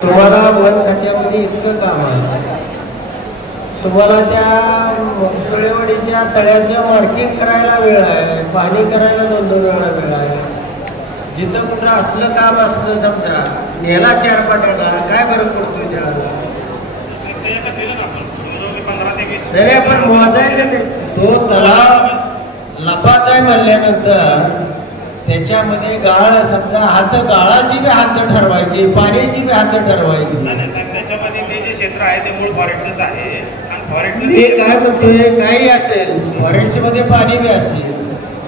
तुम्हाला वन खात्यामध्ये इतकं काम आहे, तुम्हाला त्या सुळेवाडीच्या तळ्याचं मार्किंग करायला वेळ आहे, पाणी करायला 2-2 वेळा वेळ आहे. जिथं कुठं असलं काम असलं समजा याला 4 पाट्याला काय फरक पडतोय त्याला? नाही पण मोजायचं तो तलाव लपाचा आहे म्हणल्यानंतर त्याच्यामध्ये गाळ समजा हात गाळाची बी हात ठरवायची, पाण्याची बी हात ठरवायची. त्याच्यामध्ये ते जे क्षेत्र आहे ते मूळ फॉरेस्टच आहे आणि फॉरेस्ट हे काय म्हणतोय काही असेल फॉरेस्ट मध्ये पाणी बी असेल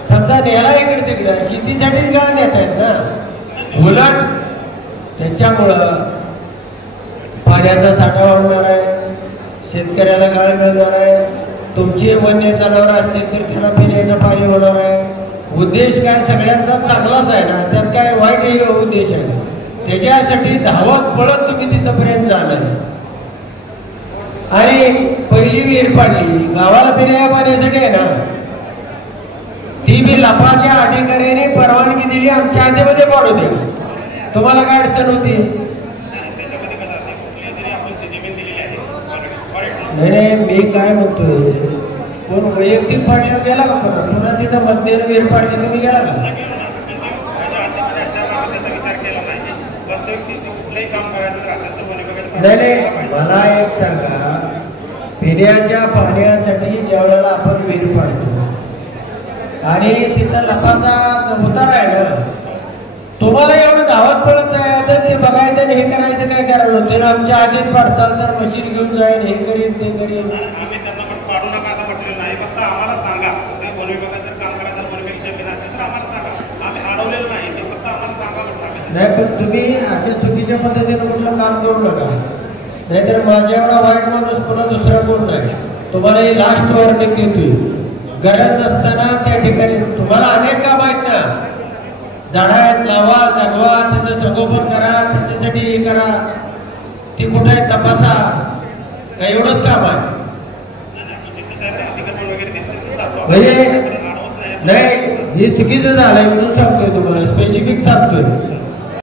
समजा नेला इकडे तिकडे शेतीसाठी गाळ नेत आहेत ना. उलट त्याच्यामुळं पाण्याचा साठा वाढणार आहे, शेतकऱ्याला गाळ मिळणार आहे. तुमची वन्य जनावर असतील तर तुला पिण्याचं पाणी होणार आहे. उद्देश काय सगळ्यांचा चांगलाच आहे ना, त्यात काय वाईट उद्देश आहे. त्याच्यासाठी धावत पळत तुम्ही तिथपर्यंत जाणार. आणि पहिली विहीर पाडली गावाला पिण्याच्या पाण्यासाठी आहे ना, ती बी लपाच्या अधिकाऱ्याने परवानगी दिली, आमच्या हातीमध्ये पाडू द्या. तुम्हाला काय अडचण होती? नाही मी काय म्हणतोय, कोण वैयक्तिक पाडण्याला गेला का? पुन्हा तिथं मध्येला विहीर पाडली तुम्ही गेला का? नाही मला एक सांगा, पिण्याच्या पाण्यासाठी ज्या वेळेला आपण विहीर पाडतो आणि तिथं लपाचा उतार आहे ना, तुम्हाला एवढं धावत पडत जायचं ते बघायचं आणि हे करायचं काय करायला होतं? आमच्या आधीच पाडताल तर मशीन घेऊन जाईल, हे करीन ते करीन. आम्ही त्यांना पण पाडू नका असं म्हटलेलं नाही, फक्त आम्हाला सांगा. ते वन विभागात जर काम करायचं वन विभागाच्या बिना असेल तर आम्हाला सांगा. आम्ही अडवलेलं नाही, ते फक्त आम्हाला सांगा. नाही पण तुम्ही अशा चुकीच्या पद्धतीनं कुठलं काम करू नका, नाहीतर माझ्या एवढा वाईट माणूस पुन्हा दुसरा कोण नाही. तुम्हाला ही लास्ट वॉर्निंग देतोय. गरज असताना त्या ठिकाणी तुम्हाला अनेक काम आहेत ना, झाडात लावा, जगवा, त्याचं संगोपन करा, त्याच्यासाठी हे करा. ती कुठे आहे तपासा, काय एवढंच काम आहे म्हणजे नाही. हे चुकीचं झालंय म्हणून सांगतोय तुम्हाला, स्पेसिफिक सांगतोय.